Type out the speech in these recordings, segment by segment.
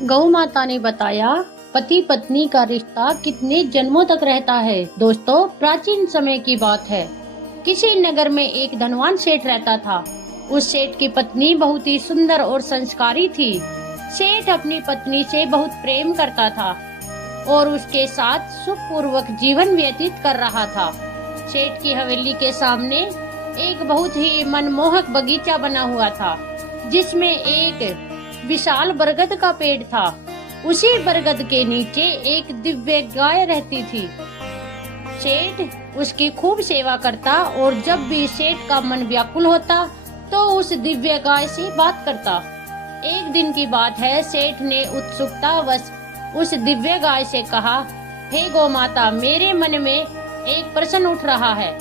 गौ माता ने बताया, पति पत्नी का रिश्ता कितने जन्मों तक रहता है। दोस्तों, प्राचीन समय की बात है। किसी नगर में एक धनवान सेठ रहता था। उस सेठ की पत्नी बहुत ही सुंदर और संस्कारी थी। सेठ अपनी पत्नी से बहुत प्रेम करता था और उसके साथ सुखपूर्वक जीवन व्यतीत कर रहा था। सेठ की हवेली के सामने एक बहुत ही मनमोहक बगीचा बना हुआ था, जिसमें एक विशाल बरगद का पेड़ था। उसी बरगद के नीचे एक दिव्य गाय रहती थी। सेठ उसकी खूब सेवा करता और जब भी सेठ का मन व्याकुल होता तो उस दिव्य गाय से बात करता। एक दिन की बात है, सेठ ने उत्सुकतावश उस दिव्य गाय से कहा, हे गौ माता, मेरे मन में एक प्रश्न उठ रहा है।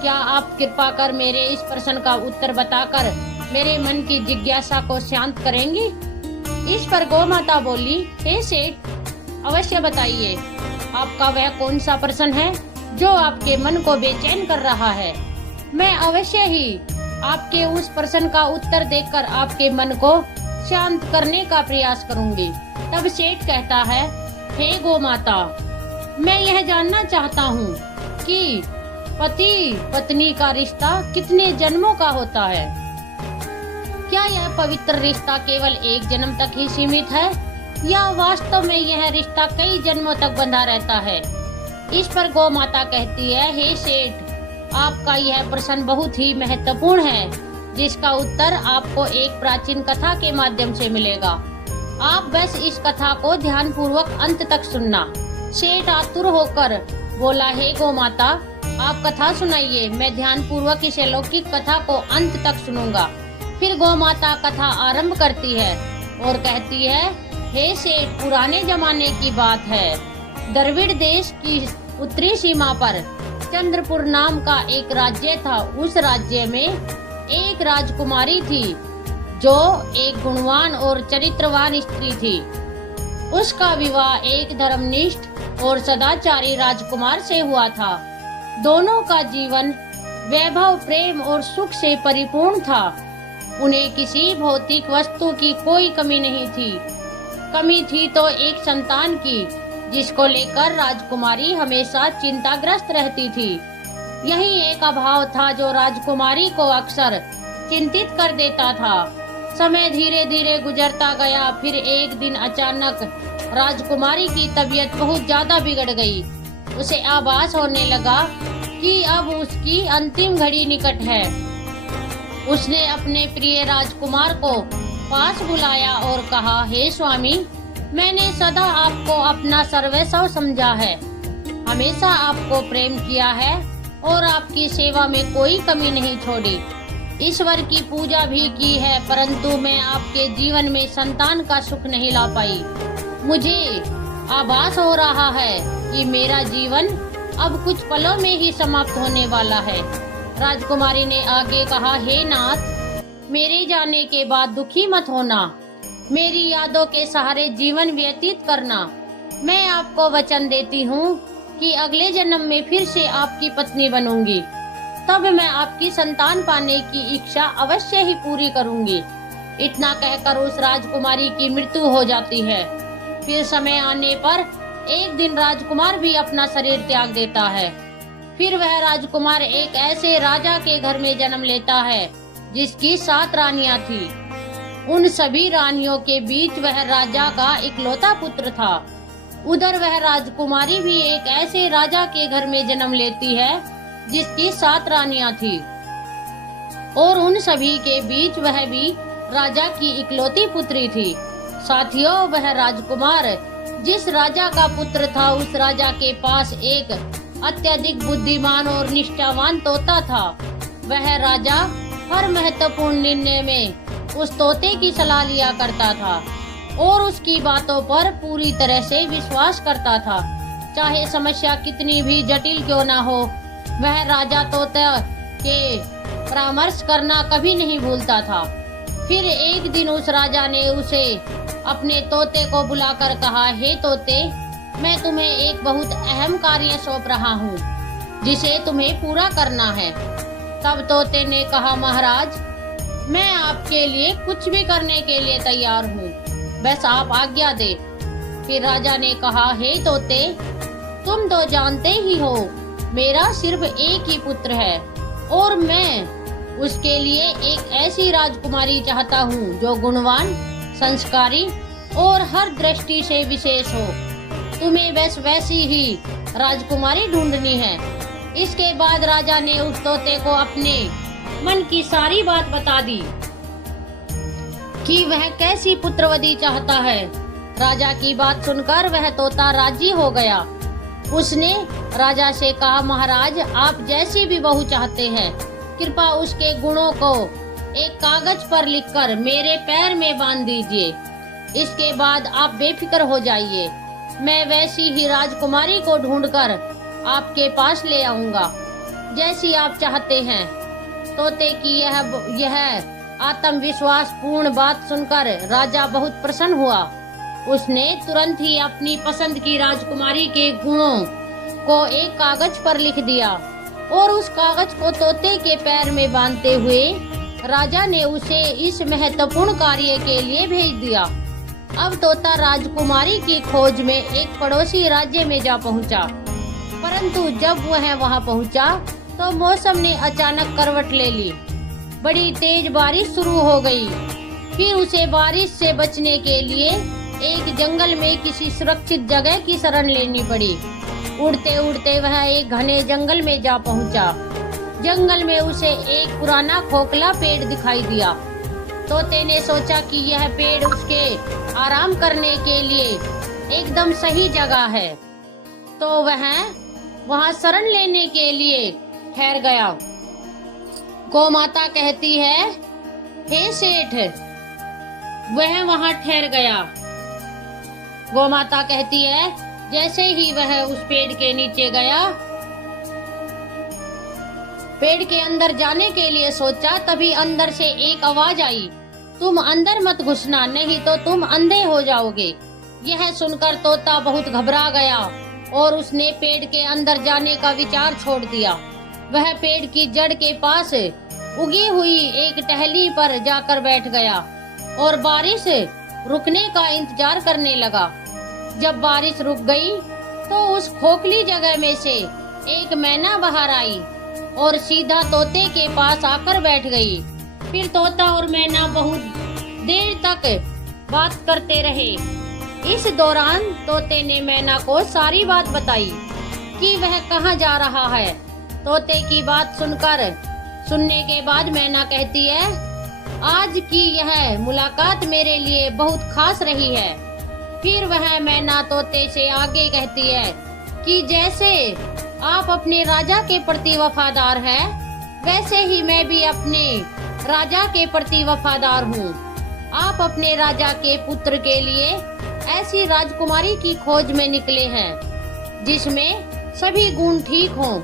क्या आप कृपा कर मेरे इस प्रश्न का उत्तर बताकर मेरे मन की जिज्ञासा को शांत करेंगी? इस पर गौ माता बोली, हे सेठ, अवश्य बताइए, आपका वह कौन सा प्रश्न है जो आपके मन को बेचैन कर रहा है। मैं अवश्य ही आपके उस प्रश्न का उत्तर देकर आपके मन को शांत करने का प्रयास करूंगी। तब सेठ कहता है, हे गौ माता, मैं यह जानना चाहता हूँ कि पति पत्नी का रिश्ता कितने जन्मों का होता है। क्या यह पवित्र रिश्ता केवल एक जन्म तक ही सीमित है या वास्तव में यह रिश्ता कई जन्मों तक बंधा रहता है? इस पर गौ माता कहती है, हे सेठ, आपका यह प्रश्न बहुत ही महत्वपूर्ण है, जिसका उत्तर आपको एक प्राचीन कथा के माध्यम से मिलेगा। आप बस इस कथा को ध्यान पूर्वक अंत तक सुनना। सेठ आतुर होकर बोला, हे गौ माता, आप कथा सुनाइए, मैं ध्यान पूर्वक इस अलौकिक कथा को अंत तक सुनूंगा। फिर गौ माता कथा आरंभ करती है और कहती है, हे सेठ, पुराने जमाने की बात है। द्रविड़ देश की उत्तरी सीमा पर चंद्रपुर नाम का एक राज्य था। उस राज्य में एक राजकुमारी थी जो एक गुणवान और चरित्रवान स्त्री थी। उसका विवाह एक धर्मनिष्ठ और सदाचारी राजकुमार से हुआ था। दोनों का जीवन वैभव, प्रेम और सुख से परिपूर्ण था। उन्हें किसी भौतिक वस्तु की कोई कमी नहीं थी। कमी थी तो एक संतान की, जिसको लेकर राजकुमारी हमेशा चिंताग्रस्त रहती थी। यही एक अभाव था जो राजकुमारी को अक्सर चिंतित कर देता था। समय धीरे धीरे गुजरता गया। फिर एक दिन अचानक राजकुमारी की तबीयत बहुत ज्यादा बिगड़ गई। उसे आभास होने लगा कि अब उसकी अंतिम घड़ी निकट है। उसने अपने प्रिय राजकुमार को पास बुलाया और कहा, हे स्वामी, मैंने सदा आपको अपना सर्वस्व समझा है, हमेशा आपको प्रेम किया है और आपकी सेवा में कोई कमी नहीं छोड़ी। ईश्वर की पूजा भी की है, परंतु मैं आपके जीवन में संतान का सुख नहीं ला पाई। मुझे आभास हो रहा है कि मेरा जीवन अब कुछ पलों में ही समाप्त होने वाला है। राजकुमारी ने आगे कहा, हे नाथ, मेरे जाने के बाद दुखी मत होना, मेरी यादों के सहारे जीवन व्यतीत करना। मैं आपको वचन देती हूँ कि अगले जन्म में फिर से आपकी पत्नी बनूंगी। तब मैं आपकी संतान पाने की इच्छा अवश्य ही पूरी करूंगी। इतना कहकर उस राजकुमारी की मृत्यु हो जाती है। फिर समय आने पर एक दिन राजकुमार भी अपना शरीर त्याग देता है। फिर वह राजकुमार एक ऐसे राजा के घर में जन्म लेता है जिसकी 7 रानियां थी। उन सभी रानियों के बीच वह राजा का इकलौता पुत्र था। उधर वह राजकुमारी भी एक ऐसे राजा के घर में जन्म लेती है जिसकी 7 रानियां थी और उन सभी के बीच वह भी राजा की इकलौती पुत्री थी। साथियों, वह राजकुमार जिस राजा का पुत्र था, उस राजा के पास एक अत्यधिक बुद्धिमान और निष्ठावान तोता था। वह राजा हर महत्वपूर्ण निर्णय में उस तोते की सलाह लिया करता था और उसकी बातों पर पूरी तरह से विश्वास करता था। चाहे समस्या कितनी भी जटिल क्यों ना हो, वह राजा तोता के परामर्श करना कभी नहीं भूलता था। फिर एक दिन उस राजा ने उसे अपने तोते को बुलाकर कहा, हे तोते, मैं तुम्हें एक बहुत अहम कार्य सौंप रहा हूँ जिसे तुम्हें पूरा करना है। तब तोते ने कहा, महाराज, मैं आपके लिए कुछ भी करने के लिए तैयार हूँ। बस आप आज्ञा दे। फिर राजा ने कहा, हे तोते, तुम तो जानते ही हो मेरा सिर्फ एक ही पुत्र है और मैं उसके लिए एक ऐसी राजकुमारी चाहता हूँ जो गुणवान, संस्कारी और हर दृष्टि से विशेष हो। तुम्हें बस वैसी ही राजकुमारी ढूंढनी है। इसके बाद राजा ने उस तोते को अपने मन की सारी बात बता दी कि वह कैसी पुत्रवधी चाहता है। राजा की बात सुनकर वह तोता राजी हो गया। उसने राजा से कहा, महाराज, आप जैसी भी बहू चाहते हैं, कृपा उसके गुणों को एक कागज पर लिखकर मेरे पैर में बांध दीजिए। इसके बाद आप बेफिक्र हो जाइए, मैं वैसी ही राजकुमारी को ढूंढकर आपके पास ले आऊंगा जैसी आप चाहते हैं। तोते की यह आत्मविश्वास पूर्ण बात सुनकर राजा बहुत प्रसन्न हुआ। उसने तुरंत ही अपनी पसंद की राजकुमारी के गुणों को एक कागज पर लिख दिया और उस कागज को तोते के पैर में बांधते हुए राजा ने उसे इस महत्वपूर्ण कार्य के लिए भेज दिया। अब तोता राजकुमारी की खोज में एक पड़ोसी राज्य में जा पहुंचा, परंतु जब वह वहां पहुंचा तो मौसम ने अचानक करवट ले ली। बड़ी तेज बारिश शुरू हो गई। फिर उसे बारिश से बचने के लिए एक जंगल में किसी सुरक्षित जगह की शरण लेनी पड़ी। उड़ते उड़ते वह एक घने जंगल में जा पहुंचा। जंगल में उसे एक पुराना खोखला पेड़ दिखाई दिया। तोते ने सोचा कि यह पेड़ उसके आराम करने के लिए एकदम सही जगह है, तो वह वहां शरण लेने के लिए ठहर गया। गौमाता कहती है, हे सेठ, वह वहां ठहर गया। गौमाता कहती है, जैसे ही वह उस पेड़ के नीचे गया, पेड़ के अंदर जाने के लिए सोचा, तभी अंदर से एक आवाज आई, तुम अंदर मत घुसना, नहीं तो तुम अंधे हो जाओगे। यह सुनकर तोता बहुत घबरा गया और उसने पेड़ के अंदर जाने का विचार छोड़ दिया। वह पेड़ की जड़ के पास उगी हुई एक टहनी पर जाकर बैठ गया और बारिश रुकने का इंतजार करने लगा। जब बारिश रुक गई तो उस खोखली जगह में से एक मैना बाहर आई और सीधा तोते के पास आकर बैठ गई। फिर तोता और मैना बहुत देर तक बात करते रहे। इस दौरान तोते ने मैना को सारी बात बताई कि वह कहाँ जा रहा है। तोते की बात सुनने के बाद मैना कहती है, आज की यह मुलाकात मेरे लिए बहुत खास रही है। फिर वह मैना तोते से आगे कहती है कि जैसे आप अपने राजा के प्रति वफादार हैं, वैसे ही मैं भी अपने राजा के प्रति वफादार हूँ। आप अपने राजा के पुत्र के लिए ऐसी राजकुमारी की खोज में निकले हैं जिसमें सभी गुण ठीक हों।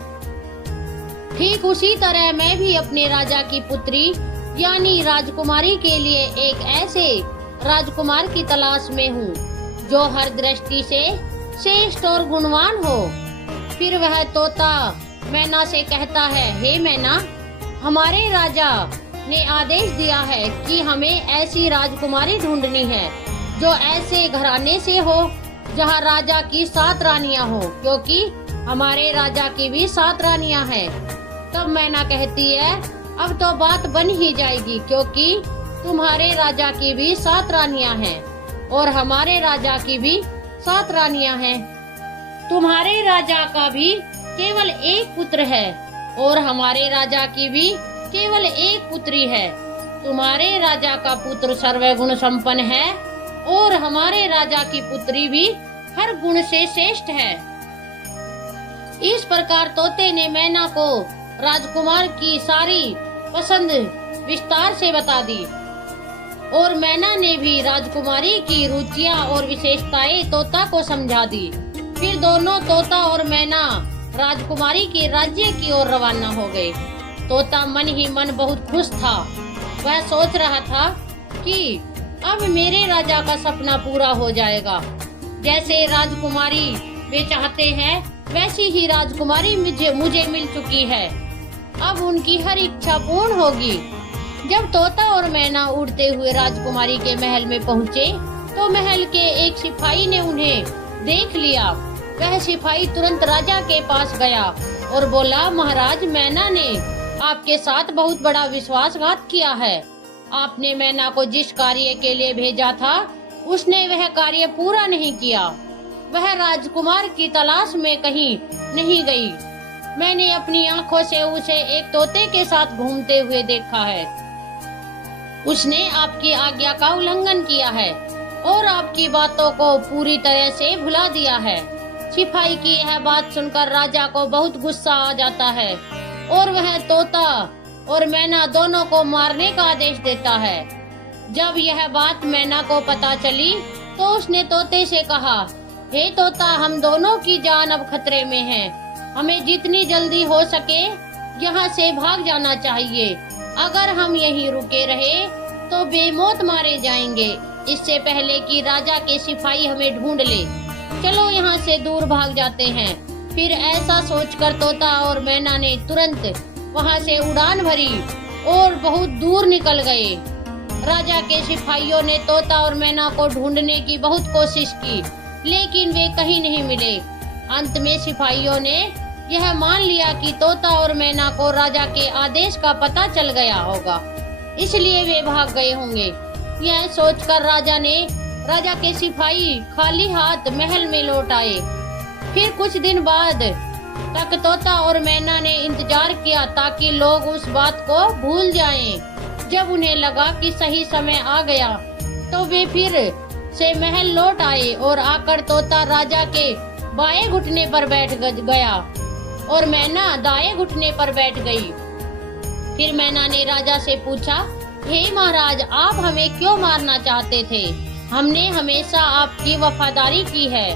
ठीक उसी तरह मैं भी अपने राजा की पुत्री यानी राजकुमारी के लिए एक ऐसे राजकुमार की तलाश में हूँ जो हर दृष्टि से श्रेष्ठ और गुणवान हो। फिर वह तोता मैना से कहता है, हे मैना, हमारे राजा ने आदेश दिया है कि हमें ऐसी राजकुमारी ढूंढनी है जो ऐसे घराने से हो जहाँ राजा की 7 रानियां हो, क्योंकि हमारे राजा की भी 7 रानियां हैं। तब मैना कहती है, अब तो बात बन ही जाएगी, क्योंकि तुम्हारे राजा की भी 7 रानियां हैं और हमारे राजा की भी 7 रानियां हैं। तुम्हारे राजा का भी केवल एक पुत्र है और हमारे राजा की भी केवल एक पुत्री है। तुम्हारे राजा का पुत्र सर्वगुण संपन्न है और हमारे राजा की पुत्री भी हर गुण से श्रेष्ठ है। इस प्रकार तोते ने मैना को राजकुमार की सारी पसंद विस्तार से बता दी और मैना ने भी राजकुमारी की रुचियां और विशेषताएं तोता को समझा दी। फिर दोनों तोता और मैना राजकुमारी के राज्य की ओर रवाना हो गए। तोता मन ही मन बहुत खुश था। वह सोच रहा था कि अब मेरे राजा का सपना पूरा हो जाएगा। जैसे राजकुमारी वे चाहते हैं वैसी ही राजकुमारी मुझे मिल चुकी है। अब उनकी हर इच्छा पूर्ण होगी। जब तोता और मैना उड़ते हुए राजकुमारी के महल में पहुँचे तो महल के एक सिपाही ने उन्हें देख लिया। वह सिपाही तुरंत राजा के पास गया और बोला, महाराज, मैना ने आपके साथ बहुत बड़ा विश्वासघात किया है। आपने मैना को जिस कार्य के लिए भेजा था उसने वह कार्य पूरा नहीं किया। वह राजकुमार की तलाश में कहीं नहीं गई। मैंने अपनी आंखों से उसे एक तोते के साथ घूमते हुए देखा है। उसने आपकी आज्ञा का उल्लंघन किया है और आपकी बातों को पूरी तरह से भुला दिया है। सिपाही की यह बात सुनकर राजा को बहुत गुस्सा आ जाता है और वह तोता और मैना दोनों को मारने का आदेश देता है। जब यह बात मैना को पता चली तो उसने तोते से कहा, हे तोता, हम दोनों की जान अब खतरे में है। हमें जितनी जल्दी हो सके यहाँ से भाग जाना चाहिए। अगर हम यहीं रुके रहे तो बेमौत मारे जाएंगे, इससे पहले कि राजा के सिपाही हमें ढूंढ ले। चलो यहाँ से दूर भाग जाते हैं। फिर ऐसा सोचकर तोता और मैना ने तुरंत वहाँ से उड़ान भरी और बहुत दूर निकल गए। राजा के सिपाहियों ने तोता और मैना को ढूंढने की बहुत कोशिश की, लेकिन वे कहीं नहीं मिले। अंत में सिपाहियों ने यह मान लिया कि तोता और मैना को राजा के आदेश का पता चल गया होगा, इसलिए वे भाग गए होंगे। यह सोचकर राजा के सिपाही खाली हाथ महल में लौट आए। फिर कुछ दिन बाद तक तोता और मैना ने इंतजार किया ताकि लोग उस बात को भूल जाएं। जब उन्हें लगा कि सही समय आ गया तो वे फिर से महल लौट आए और आकर तोता राजा के बाएं घुटने पर बैठ गया और मैना दाएं घुटने पर बैठ गई। फिर मैना ने राजा से पूछा, हे महाराज, आप हमें क्यों मारना चाहते थे? हमने हमेशा आपकी वफादारी की है।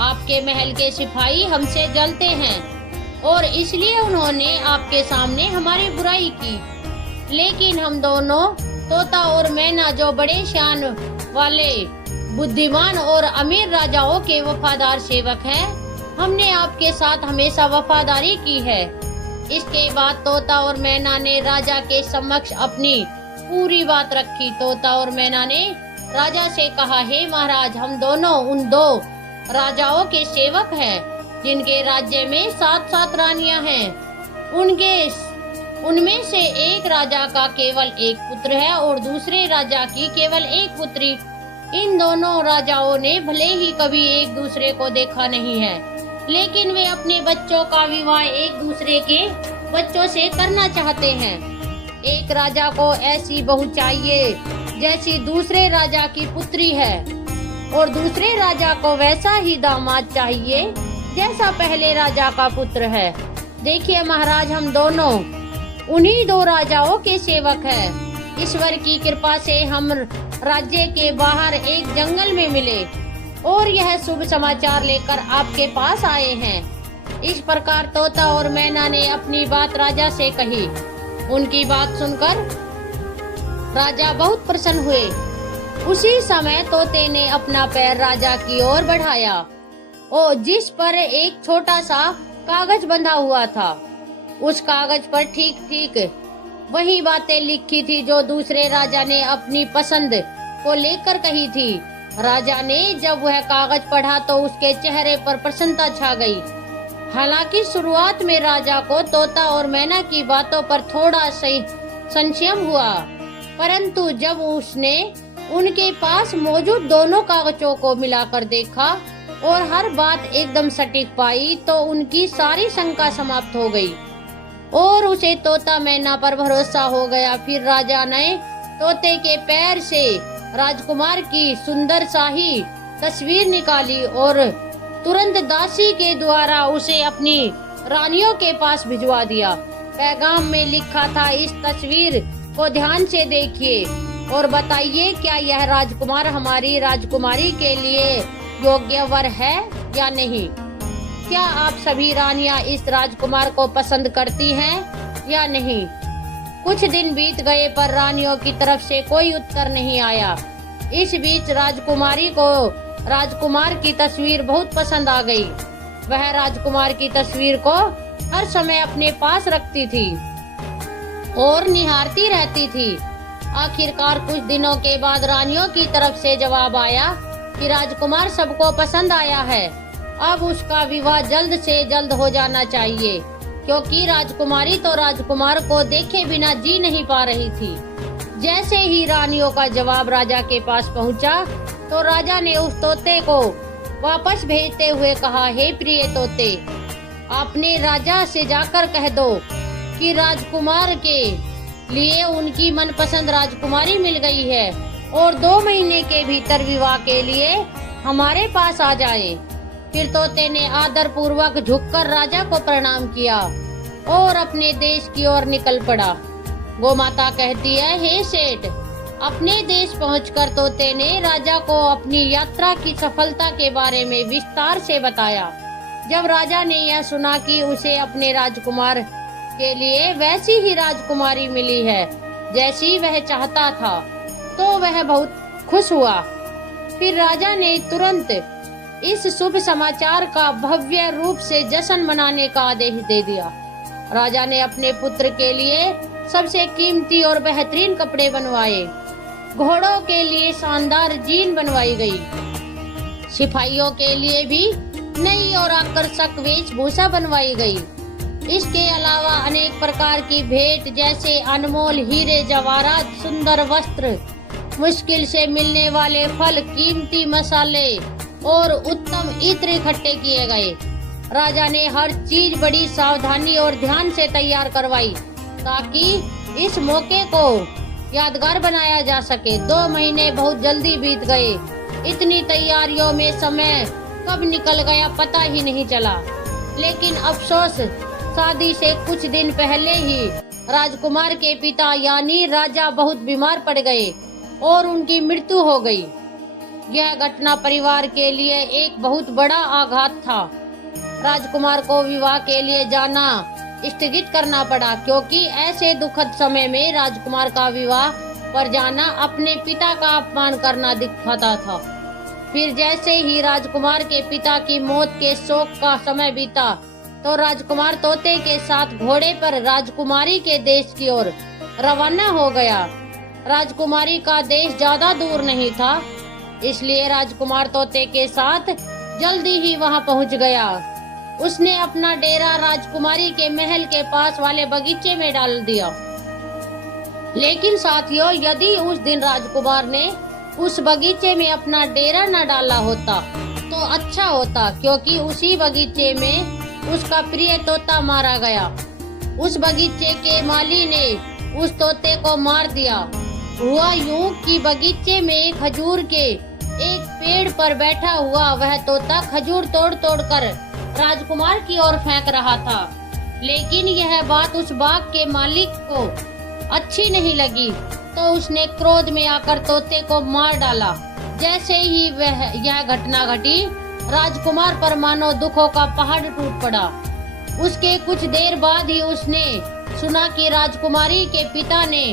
आपके महल के सिपाही हमसे जलते हैं और इसलिए उन्होंने आपके सामने हमारी बुराई की। लेकिन हम दोनों, तोता और मैना, जो बड़े शान वाले, बुद्धिमान और अमीर राजाओं के वफादार सेवक हैं, हमने आपके साथ हमेशा वफादारी की है। इसके बाद तोता और मैना ने राजा के समक्ष अपनी पूरी बात रखी। तोता और मैना ने राजा से कहा, हे महाराज, हम दोनों उन 2 राजाओं के सेवक हैं जिनके राज्य में 7 रानियां हैं। उनमें से एक राजा का केवल एक पुत्र है और दूसरे राजा की केवल एक पुत्री। इन दोनों राजाओं ने भले ही कभी एक दूसरे को देखा नहीं है, लेकिन वे अपने बच्चों का विवाह एक दूसरे के बच्चों से करना चाहते हैं। एक राजा को ऐसी बहू चाहिए जैसी दूसरे राजा की पुत्री है और दूसरे राजा को वैसा ही दामाद चाहिए जैसा पहले राजा का पुत्र है। देखिए महाराज, हम दोनों उन्हीं 2 राजाओं के सेवक हैं। ईश्वर की कृपा से हम राज्य के बाहर एक जंगल में मिले और यह शुभ समाचार लेकर आपके पास आए हैं। इस प्रकार तोता और मैना ने अपनी बात राजा से कही। उनकी बात सुनकर राजा बहुत प्रसन्न हुए। उसी समय तोते ने अपना पैर राजा की ओर बढ़ाया और जिस पर एक छोटा सा कागज बंधा हुआ था। उस कागज पर ठीक ठीक वही बातें लिखी थी जो दूसरे राजा ने अपनी पसंद को लेकर कही थी। राजा ने जब वह कागज पढ़ा तो उसके चेहरे पर प्रसन्नता छा गई। हालांकि शुरुआत में राजा को तोता और मैना की बातों पर थोड़ा संशय हुआ, परंतु जब उसने उनके पास मौजूद दोनों कागजों को मिलाकर देखा और हर बात एकदम सटीक पाई तो उनकी सारी शंका समाप्त हो गई और उसे तोता मैना पर भरोसा हो गया। फिर राजा ने तोते के पैर से राजकुमार की सुंदर शाही तस्वीर निकाली और तुरंत दासी के द्वारा उसे अपनी रानियों के पास भिजवा दिया। पैगाम में लिखा था, इस तस्वीर को ध्यान से देखिए और बताइए क्या यह राजकुमार हमारी राजकुमारी के लिए योग्य वर है या नहीं। क्या आप सभी रानियां इस राजकुमार को पसंद करती हैं या नहीं। कुछ दिन बीत गए पर रानियों की तरफ से कोई उत्तर नहीं आया। इस बीच राजकुमारी को राजकुमार की तस्वीर बहुत पसंद आ गई। वह राजकुमार की तस्वीर को हर समय अपने पास रखती थी और निहारती रहती थी। आखिरकार कुछ दिनों के बाद रानियों की तरफ से जवाब आया कि राजकुमार सबको पसंद आया है, अब उसका विवाह जल्द से जल्द हो जाना चाहिए, क्योंकि राजकुमारी तो राजकुमार को देखे बिना जी नहीं पा रही थी। जैसे ही रानियों का जवाब राजा के पास पहुंचा, तो राजा ने उस तोते को वापस भेजते हुए कहा, हे प्रिय तोते, आपने राजा से जाकर कह दो कि राजकुमार के लिए उनकी मनपसंद राजकुमारी मिल गई है और 2 महीने के भीतर विवाह के लिए हमारे पास आ जाए। फिर तोते ने आदर पूर्वक झुककर राजा को प्रणाम किया और अपने देश की ओर निकल पड़ा। गोमाता कहती है, हे सेठ, अपने देश पहुंचकर तोते ने राजा को अपनी यात्रा की सफलता के बारे में विस्तार से बताया। जब राजा ने यह सुना कि उसे अपने राजकुमार के लिए वैसी ही राजकुमारी मिली है जैसी वह चाहता था, तो वह बहुत खुश हुआ। फिर राजा ने तुरंत इस शुभ समाचार का भव्य रूप से जश्न मनाने का आदेश दे दिया। राजा ने अपने पुत्र के लिए सबसे कीमती और बेहतरीन कपड़े बनवाए। घोड़ों के लिए शानदार जीन बनवाई गई। सिपाहियों के लिए भी नई और आकर्षक वेशभूषा बनवाई गई। इसके अलावा अनेक प्रकार की भेंट जैसे अनमोल हीरे जवाहरात, सुंदर वस्त्र, मुश्किल से मिलने वाले फल, कीमती मसाले और उत्तम इत्र इकट्ठे किए गए। राजा ने हर चीज बड़ी सावधानी और ध्यान से तैयार करवाई ताकि इस मौके को यादगार बनाया जा सके। 2 महीने बहुत जल्दी बीत गए। इतनी तैयारियों में समय कब निकल गया पता ही नहीं चला। लेकिन अफसोस, शादी से कुछ दिन पहले ही राजकुमार के पिता यानी राजा बहुत बीमार पड़ गए और उनकी मृत्यु हो गई। यह घटना परिवार के लिए एक बहुत बड़ा आघात था। राजकुमार को विवाह के लिए जाना स्थगित करना पड़ा, क्योंकि ऐसे दुखद समय में राजकुमार का विवाह पर जाना अपने पिता का अपमान करना दिखाता था। फिर जैसे ही राजकुमार के पिता की मौत के शोक का समय बीता, तो राजकुमार तोते के साथ घोड़े पर राजकुमारी के देश की ओर रवाना हो गया। राजकुमारी का देश ज्यादा दूर नहीं था, इसलिए राजकुमार तोते के साथ जल्दी ही वहां पहुंच गया। उसने अपना डेरा राजकुमारी के महल के पास वाले बगीचे में डाल दिया। लेकिन साथियों, यदि उस दिन राजकुमार ने उस बगीचे में अपना डेरा न डाला होता तो अच्छा होता, क्योंकि उसी बगीचे में उसका प्रिय तोता मारा गया। उस बगीचे के माली ने उस तोते को मार दिया। हुआ यूं कि बगीचे में खजूर के एक पेड़ पर बैठा हुआ वह तोता खजूर तोड़ तोड़ कर राजकुमार की ओर फेंक रहा था। लेकिन यह बात उस बाग के मालिक को अच्छी नहीं लगी, तो उसने क्रोध में आकर तोते को मार डाला। जैसे ही यह घटना घटी, राजकुमार पर मानो दुखों का पहाड़ टूट पड़ा। उसके कुछ देर बाद ही उसने सुना कि राजकुमारी के पिता ने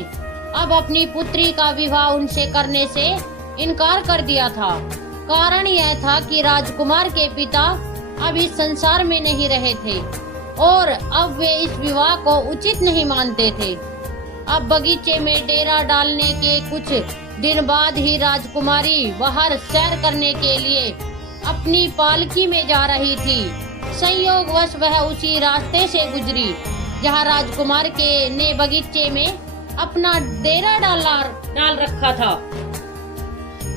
अब अपनी पुत्री का विवाह उनसे करने से इनकार कर दिया था। कारण यह था कि राजकुमार के पिता अब इस संसार में नहीं रहे थे और अब वे इस विवाह को उचित नहीं मानते थे। अब बगीचे में डेरा डालने के कुछ दिन बाद ही राजकुमारी बाहर सैर करने के लिए अपनी पालकी में जा रही थी। संयोगवश वह उसी रास्ते से गुजरी जहां राजकुमार ने बगीचे में अपना डेरा डाल रखा था।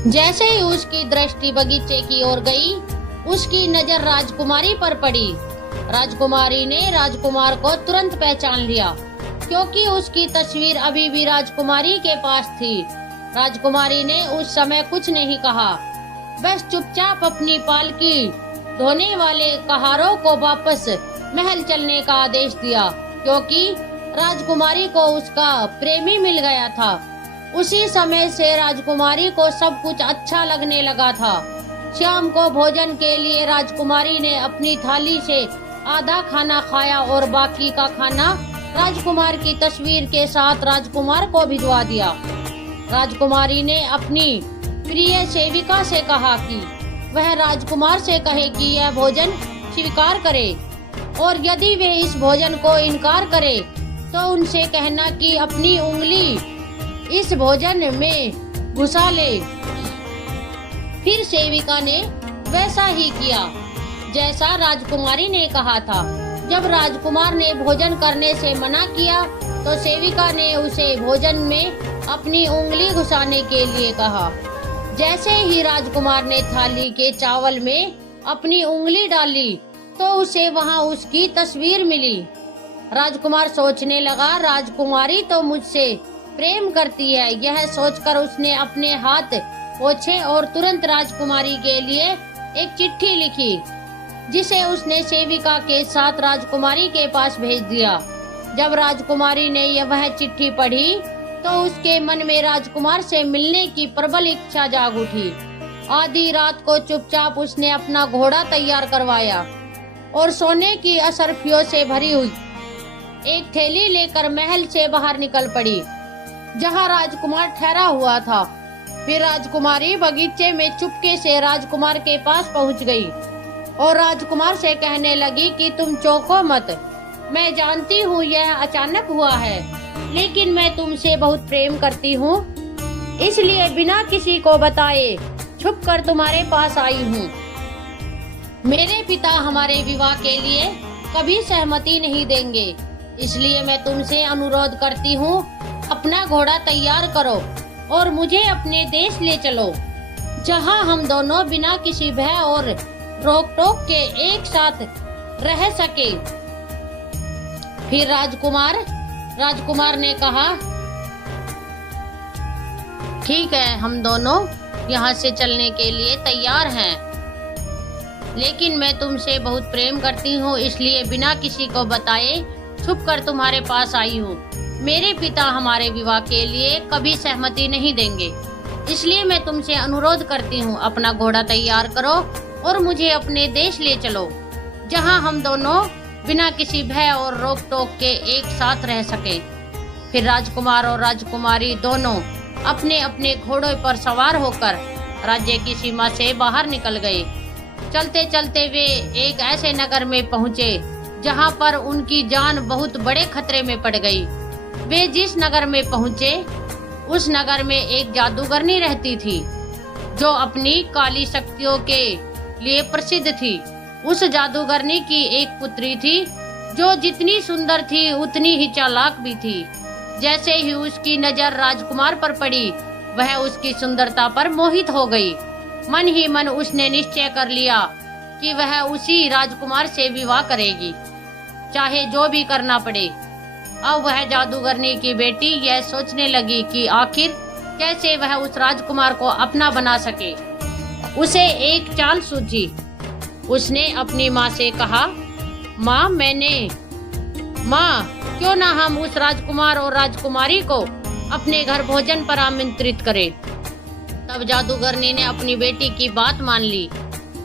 जैसे ही उसकी दृष्टि बगीचे की ओर गई, उसकी नजर राजकुमारी पर पड़ी। राजकुमारी ने राजकुमार को तुरंत पहचान लिया, क्योंकि उसकी तस्वीर अभी भी राजकुमारी के पास थी। राजकुमारी ने उस समय कुछ नहीं कहा, बस चुपचाप अपनी पालकी धोने वाले कहारों को वापस महल चलने का आदेश दिया, क्योंकि राजकुमारी को उसका प्रेमी मिल गया था। उसी समय से राजकुमारी को सब कुछ अच्छा लगने लगा था। शाम को भोजन के लिए राजकुमारी ने अपनी थाली से आधा खाना खाया और बाकी का खाना राजकुमार की तस्वीर के साथ राजकुमार को भिजवा दिया। राजकुमारी ने अपनी प्रिय सेविका से कहा कि वह राजकुमार से कहे कि यह भोजन स्वीकार करे, और यदि वे इस भोजन को इनकार करे तो उनसे कहना कि अपनी उंगली इस भोजन में घुसा ले। फिर सेविका ने वैसा ही किया जैसा राजकुमारी ने कहा था। जब राजकुमार ने भोजन करने से मना किया तो सेविका ने उसे भोजन में अपनी उंगली घुसाने के लिए कहा। जैसे ही राजकुमार ने थाली के चावल में अपनी उंगली डाली तो उसे वहां उसकी तस्वीर मिली। राजकुमार सोचने लगा, राजकुमारी तो मुझसे प्रेम करती है। यह सोचकर उसने अपने हाथ पोंछे और तुरंत राजकुमारी के लिए एक चिट्ठी लिखी, जिसे उसने सेविका के साथ राजकुमारी के पास भेज दिया। जब राजकुमारी ने वह चिट्ठी पढ़ी तो उसके मन में राजकुमार से मिलने की प्रबल इच्छा जाग उठी। आधी रात को चुपचाप उसने अपना घोड़ा तैयार करवाया और सोने की असरफियों से भरी हुई एक थैली लेकर महल से बाहर निकल पड़ी, जहां राजकुमार ठहरा हुआ था। फिर राजकुमारी बगीचे में चुपके से राजकुमार के पास पहुंच गई और राजकुमार से कहने लगी कि तुम चौंको मत। मैं जानती हूँ यह अचानक हुआ है, लेकिन मैं तुमसे बहुत प्रेम करती हूँ, इसलिए बिना किसी को बताए छुपकर तुम्हारे पास आई हूँ। मेरे पिता हमारे विवाह के लिए कभी सहमति नहीं देंगे, इसलिए मैं तुमसे अनुरोध करती हूँ, अपना घोड़ा तैयार करो और मुझे अपने देश ले चलो, जहाँ हम दोनों बिना किसी भय और रोक टोक के एक साथ रह सके। फिर राजकुमार ने कहा, ठीक है, हम दोनों यहाँ से चलने के लिए तैयार हैं, लेकिन मैं तुमसे बहुत प्रेम करती हूँ, इसलिए बिना किसी को बताए छुपकर तुम्हारे पास आई हूँ। मेरे पिता हमारे विवाह के लिए कभी सहमति नहीं देंगे, इसलिए मैं तुमसे अनुरोध करती हूँ, अपना घोड़ा तैयार करो और मुझे अपने देश ले चलो, जहाँ हम दोनों बिना किसी भय और रोक टोक के एक साथ रह सके। फिर राजकुमार और राजकुमारी दोनों अपने अपने घोड़ों पर सवार होकर राज्य की सीमा से बाहर निकल गए। चलते चलते वे एक ऐसे नगर में पहुँचे जहाँ पर उनकी जान बहुत बड़े खतरे में पड़ गई। वे जिस नगर में पहुँचे उस नगर में एक जादूगरनी रहती थी, जो अपनी काली शक्तियों के लिए प्रसिद्ध थी। उस जादूगरनी की एक पुत्री थी, जो जितनी सुंदर थी उतनी ही चालाक भी थी। जैसे ही उसकी नजर राजकुमार पर पड़ी, वह उसकी सुंदरता पर मोहित हो गई। मन ही मन उसने निश्चय कर लिया कि वह उसी राजकुमार से विवाह करेगी, चाहे जो भी करना पड़े। अब वह जादूगरनी की बेटी यह सोचने लगी कि आखिर कैसे वह उस राजकुमार को अपना बना सके। उसे एक चाल सूझी। उसने अपनी माँ से कहा, माँ, क्यों ना हम उस राजकुमार और राजकुमारी को अपने घर भोजन पर आमंत्रित करें। तब जादूगरनी ने अपनी बेटी की बात मान ली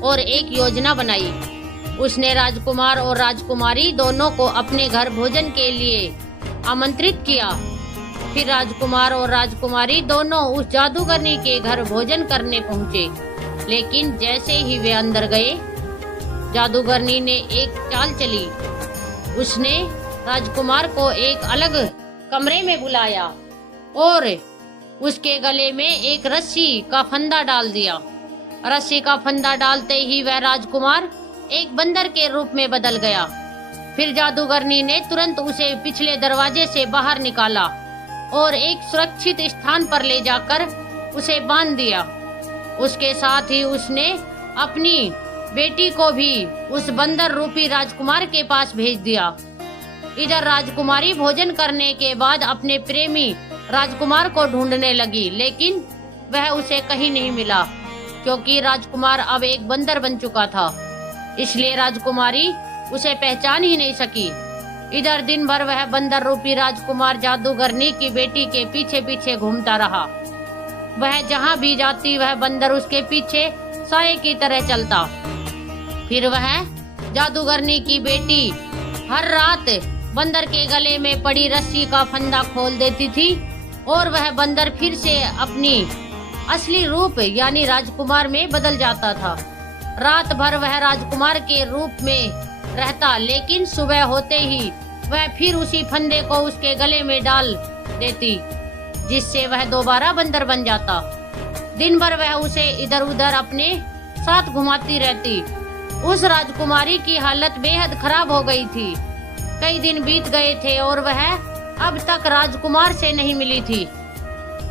और एक योजना बनाई। उसने राजकुमार और राजकुमारी दोनों को अपने घर भोजन के लिए आमंत्रित किया। फिर राजकुमार और राजकुमारी दोनों उस जादूगरनी के घर भोजन करने पहुँचे, लेकिन जैसे ही वे अंदर गए, जादूगरनी ने एक चाल चली। उसने राजकुमार को एक अलग कमरे में बुलाया और उसके गले में एक रस्सी का फंदा डाल दिया। रस्सी का फंदा डालते ही वह राजकुमार एक बंदर के रूप में बदल गया। फिर जादूगरनी ने तुरंत उसे पिछले दरवाजे से बाहर निकाला और एक सुरक्षित स्थान पर ले जाकर उसे बांध दिया। उसके साथ ही उसने अपनी बेटी को भी उस बंदर रूपी राजकुमार के पास भेज दिया। इधर राजकुमारी भोजन करने के बाद अपने प्रेमी राजकुमार को ढूंढने लगी, लेकिन वह उसे कहीं नहीं मिला, क्योंकि राजकुमार अब एक बंदर बन चुका था। इसलिए राजकुमारी उसे पहचान ही नहीं सकी। इधर दिन भर वह बंदर रूपी राजकुमार जादूगरनी की बेटी के पीछे पीछे घूमता रहा। वह जहाँ भी जाती वह बंदर उसके पीछे साए की तरह चलता। फिर वह जादूगरनी की बेटी हर रात बंदर के गले में पड़ी रस्सी का फंदा खोल देती थी और वह बंदर फिर से अपनी असली रूप यानी राजकुमार में बदल जाता था। रात भर वह राजकुमार के रूप में रहता, लेकिन सुबह होते ही वह फिर उसी फंदे को उसके गले में डाल देती, जिससे वह दोबारा बंदर बन जाता। दिन भर वह उसे इधर उधर अपने साथ घुमाती रहती। उस राजकुमारी की हालत बेहद खराब हो गई थी। कई दिन बीत गए थे और वह अब तक राजकुमार से नहीं मिली थी।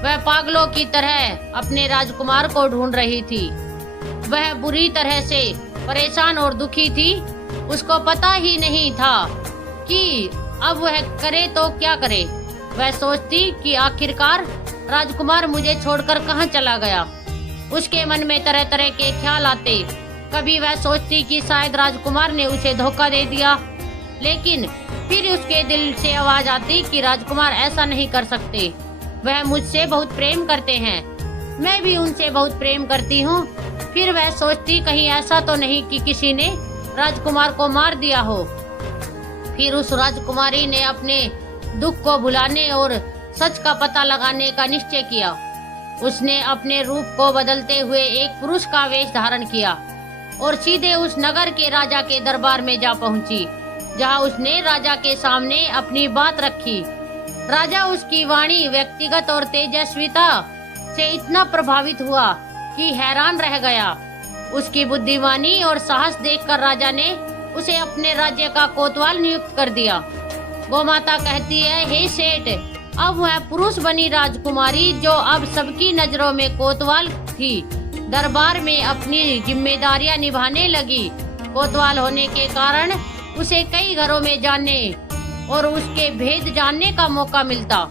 वह पागलों की तरह अपने राजकुमार को ढूंढ रही थी। वह बुरी तरह से परेशान और दुखी थी। उसको पता ही नहीं था कि अब वह करे तो क्या करे। वह सोचती कि आखिरकार राजकुमार मुझे छोड़कर कहाँ चला गया। उसके मन में तरह तरह के ख्याल आते। कभी वह सोचती कि शायद राजकुमार ने उसे धोखा दे दिया, लेकिन फिर उसके दिल से आवाज आती कि राजकुमार ऐसा नहीं कर सकते। वह मुझसे बहुत प्रेम करते हैं, मैं भी उनसे बहुत प्रेम करती हूँ। फिर वह सोचती कहीं ऐसा तो नहीं कि किसी ने राजकुमार को मार दिया हो। फिर उस राजकुमारी ने अपने दुख को भुलाने और सच का पता लगाने का निश्चय किया। उसने अपने रूप को बदलते हुए एक पुरुष का वेश धारण किया और सीधे उस नगर के राजा के दरबार में जा पहुंची, जहां उसने राजा के सामने अपनी बात रखी। राजा उसकी वाणी, व्यक्तिगत और तेजस्विता से इतना प्रभावित हुआ कि हैरान रह गया। उसकी बुद्धिमानी और साहस देखकर राजा ने उसे अपने राज्य का कोतवाल नियुक्त कर दिया। गोमाता कहती है, हे सेठ, अब वह पुरुष बनी राजकुमारी जो अब सबकी नजरों में कोतवाल थी, दरबार में अपनी जिम्मेदारियां निभाने लगी। कोतवाल होने के कारण उसे कई घरों में जाने और उसके भेद जानने का मौका मिलता।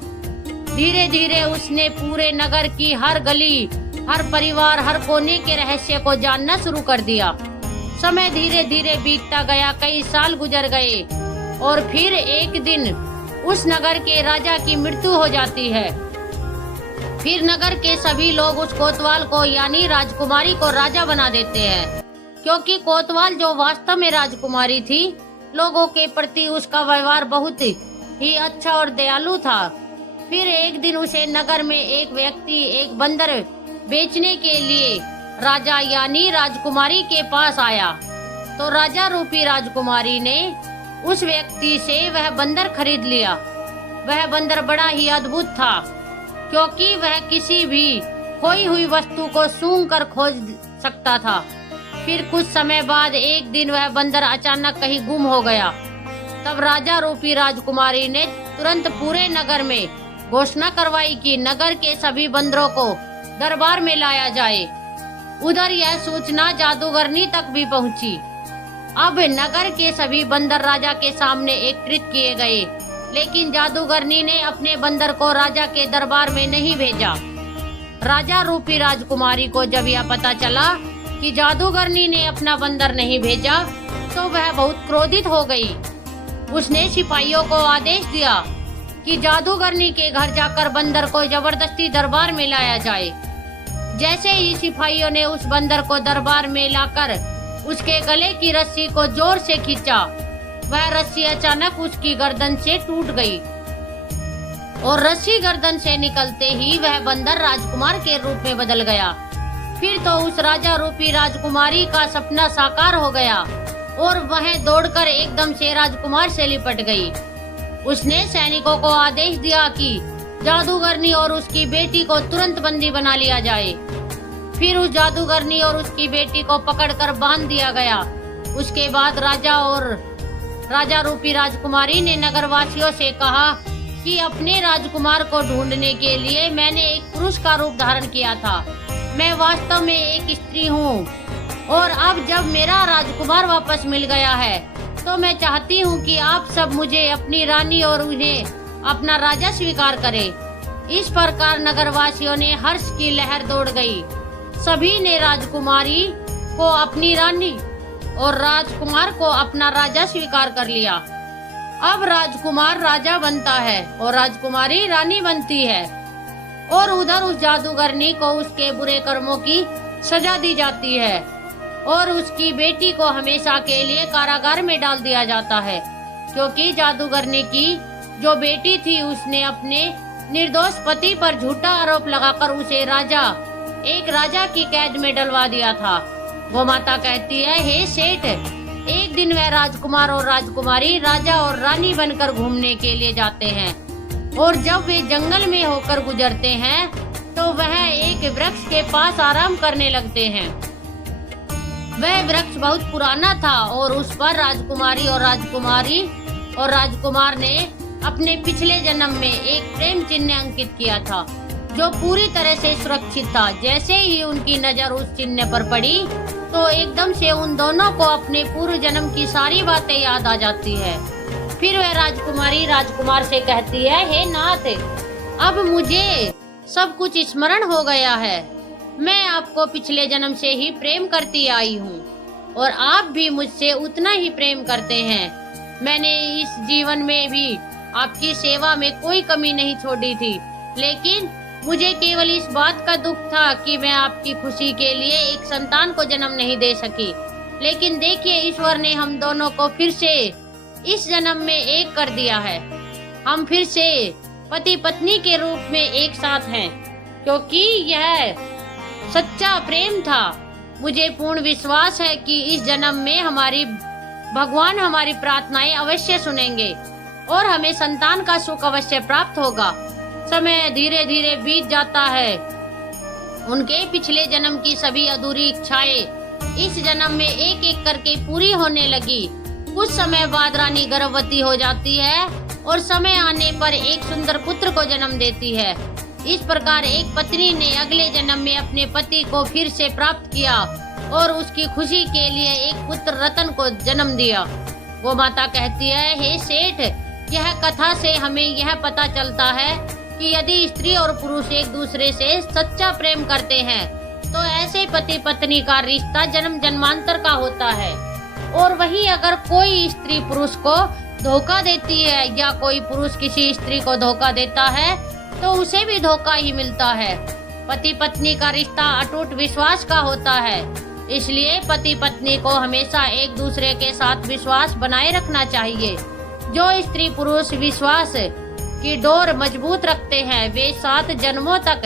धीरे धीरे उसने पूरे नगर की हर गली, हर परिवार, हर कोने के रहस्य को जानना शुरू कर दिया। समय धीरे धीरे बीतता गया, कई साल गुजर गए और फिर एक दिन उस नगर के राजा की मृत्यु हो जाती है। फिर नगर के सभी लोग उस कोतवाल को यानी राजकुमारी को राजा बना देते हैं, क्योंकि कोतवाल जो वास्तव में राजकुमारी थी, लोगों के प्रति उसका व्यवहार बहुत ही अच्छा और दयालु था। फिर एक दिन उसे नगर में एक व्यक्ति एक बंदर बेचने के लिए राजा यानी राजकुमारी के पास आया। तो राजा रूपी राजकुमारी ने उस व्यक्ति से वह बंदर खरीद लिया। वह बंदर बड़ा ही अद्भुत था, क्योंकि वह किसी भी खोई हुई वस्तु को सूंघ कर खोज सकता था। फिर कुछ समय बाद एक दिन वह बंदर अचानक कहीं गुम हो गया। तब राजा रूपी राजकुमारी ने तुरंत पूरे नगर में घोषणा करवाई कि नगर के सभी बंदरों को दरबार में लाया जाए। उधर यह सूचना जादूगरनी तक भी पहुंची। अब नगर के सभी बंदर राजा के सामने एकत्रित किए गए, लेकिन जादूगरनी ने अपने बंदर को राजा के दरबार में नहीं भेजा। राजा रूपी राजकुमारी को जब यह पता चला कि जादूगरनी ने अपना बंदर नहीं भेजा, तो वह बहुत क्रोधित हो गई। उसने सिपाहियों को आदेश दिया कि जादूगरनी के घर जाकर बंदर को जबरदस्ती दरबार में लाया जाए। जैसे ही सिपाहियों ने उस बंदर को दरबार में लाकर उसके गले की रस्सी को जोर से खींचा, वह रस्सी अचानक उसकी गर्दन से टूट गई और रस्सी गर्दन से निकलते ही वह बंदर राजकुमार के रूप में बदल गया। फिर तो उस राजा रूपी राजकुमारी का सपना साकार हो गया और वह दौड़कर एकदम से राजकुमार से लिपट गई। उसने सैनिकों को आदेश दिया कि जादूगरनी और उसकी बेटी को तुरंत बंदी बना लिया जाए। फिर उस जादूगरनी और उसकी बेटी को पकड़कर बांध दिया गया। उसके बाद राजा रूपी राजकुमारी ने नगरवासियों से कहा कि अपने राजकुमार को ढूंढने के लिए मैंने एक पुरुष का रूप धारण किया था। मैं वास्तव में एक स्त्री हूँ और अब जब मेरा राजकुमार वापस मिल गया है, तो मैं चाहती हूँ कि आप सब मुझे अपनी रानी और उन्हें अपना राजा स्वीकार करें। इस प्रकार नगरवासियों ने हर्ष की लहर दौड़ गई। सभी ने राजकुमारी को अपनी रानी और राजकुमार को अपना राजा स्वीकार कर लिया। अब राजकुमार राजा बनता है और राजकुमारी रानी बनती है और उधर उस जादूगरनी को उसके बुरे कर्मों की सजा दी जाती है और उसकी बेटी को हमेशा के लिए कारागार में डाल दिया जाता है, क्योंकि जादूगरनी की जो बेटी थी उसने अपने निर्दोष पति पर झूठा आरोप लगाकर उसे एक राजा की कैद में डलवा दिया था। वो माता कहती है, हे सेठ, एक दिन वह राजकुमार और राजकुमारी राजा और रानी बनकर घूमने के लिए जाते हैं और जब वे जंगल में होकर गुजरते हैं तो वह एक वृक्ष के पास आराम करने लगते हैं। वह वृक्ष बहुत पुराना था और उस पर राजकुमारी और राजकुमार ने अपने पिछले जन्म में एक प्रेम चिन्ह अंकित किया था, जो पूरी तरह से सुरक्षित था। जैसे ही उनकी नजर उस चिन्ह पर पड़ी तो एकदम से उन दोनों को अपने पूर्व जन्म की सारी बातें याद आ जाती है। फिर वह राजकुमारी राजकुमार से कहती है, हे नाथ, अब मुझे सब कुछ स्मरण हो गया है। मैं आपको पिछले जन्म से ही प्रेम करती आई हूँ और आप भी मुझसे उतना ही प्रेम करते हैं। मैंने इस जीवन में भी आपकी सेवा में कोई कमी नहीं छोड़ी थी, लेकिन मुझे केवल इस बात का दुख था कि मैं आपकी खुशी के लिए एक संतान को जन्म नहीं दे सकी। लेकिन देखिए, ईश्वर ने हम दोनों को फिर से इस जन्म में एक कर दिया है। हम फिर से पति पत्नी के रूप में एक साथ हैं, क्योंकि यह सच्चा प्रेम था। मुझे पूर्ण विश्वास है कि इस जन्म में भगवान हमारी प्रार्थनाएं अवश्य सुनेंगे और हमें संतान का सुख अवश्य प्राप्त होगा। समय धीरे धीरे बीत जाता है। उनके पिछले जन्म की सभी अधूरी इच्छाएं इस जन्म में एक एक करके पूरी होने लगी। कुछ समय बाद रानी गर्भवती हो जाती है और समय आने पर एक सुंदर पुत्र को जन्म देती है। इस प्रकार एक पत्नी ने अगले जन्म में अपने पति को फिर से प्राप्त किया और उसकी खुशी के लिए एक पुत्र रतन को जन्म दिया। वो माता कहती है, हे सेठ, यह कथा से हमें यह पता चलता है कि यदि स्त्री और पुरुष एक दूसरे से सच्चा प्रेम करते हैं तो ऐसे पति पत्नी का रिश्ता जन्म जन्मांतर का होता है। और वहीं अगर कोई स्त्री पुरुष को धोखा देती है या कोई पुरुष किसी स्त्री को धोखा देता है तो उसे भी धोखा ही मिलता है। पति पत्नी का रिश्ता अटूट विश्वास का होता है, इसलिए पति पत्नी को हमेशा एक दूसरे के साथ विश्वास बनाए रखना चाहिए। जो स्त्री पुरुष विश्वास की डोर मजबूत रखते हैं वे 7 जन्मों तक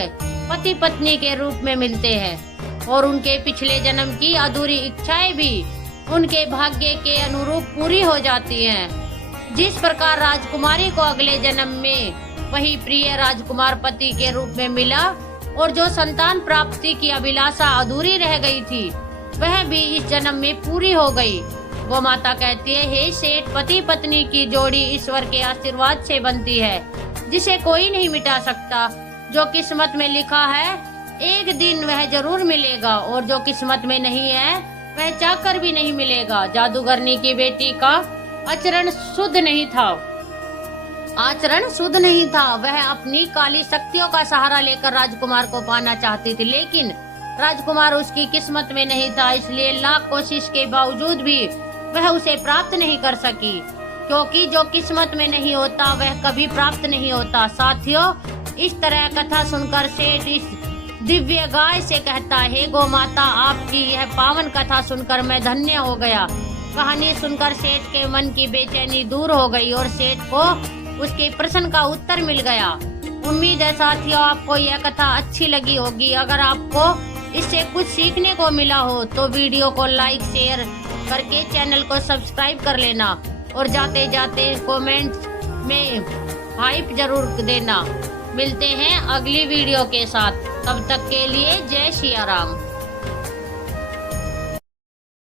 पति पत्नी के रूप में मिलते हैं और उनके पिछले जन्म की अधूरी इच्छाएं भी उनके भाग्य के अनुरूप पूरी हो जाती हैं। जिस प्रकार राजकुमारी को अगले जन्म में वही प्रिय राजकुमार पति के रूप में मिला और जो संतान प्राप्ति की अभिलाषा अधूरी रह गई थी वह भी इस जन्म में पूरी हो गई। वो माता कहती है, हे सेठ, पति पत्नी की जोड़ी ईश्वर के आशीर्वाद से बनती है, जिसे कोई नहीं मिटा सकता। जो किस्मत में लिखा है एक दिन वह जरूर मिलेगा और जो किस्मत में नहीं है वह चाहकर भी नहीं मिलेगा। जादूगरनी की बेटी का आचरण शुद्ध नहीं था। वह अपनी काली शक्तियों का सहारा लेकर राजकुमार को पाना चाहती थी, लेकिन राजकुमार उसकी किस्मत में नहीं था, इसलिए लाख कोशिश के बावजूद भी वह उसे प्राप्त नहीं कर सकी। क्योंकि जो किस्मत में नहीं होता वह कभी प्राप्त नहीं होता। साथियों, इस तरह कथा सुनकर सेठ इस दिव्य गाय से कहता है, हे गौ माता, आपकी यह पावन कथा सुनकर मैं धन्य हो गया। कहानी सुनकर सेठ के मन की बेचैनी दूर हो गई और सेठ को उसके प्रश्न का उत्तर मिल गया। उम्मीद है साथियों आपको यह कथा अच्छी लगी होगी। अगर आपको इससे कुछ सीखने को मिला हो तो वीडियो को लाइक शेयर करके चैनल को सब्सक्राइब कर लेना और जाते जाते कमेंट में हाइप जरूर देना। मिलते हैं अगली वीडियो के साथ, तब तक के लिए जय सिया राम।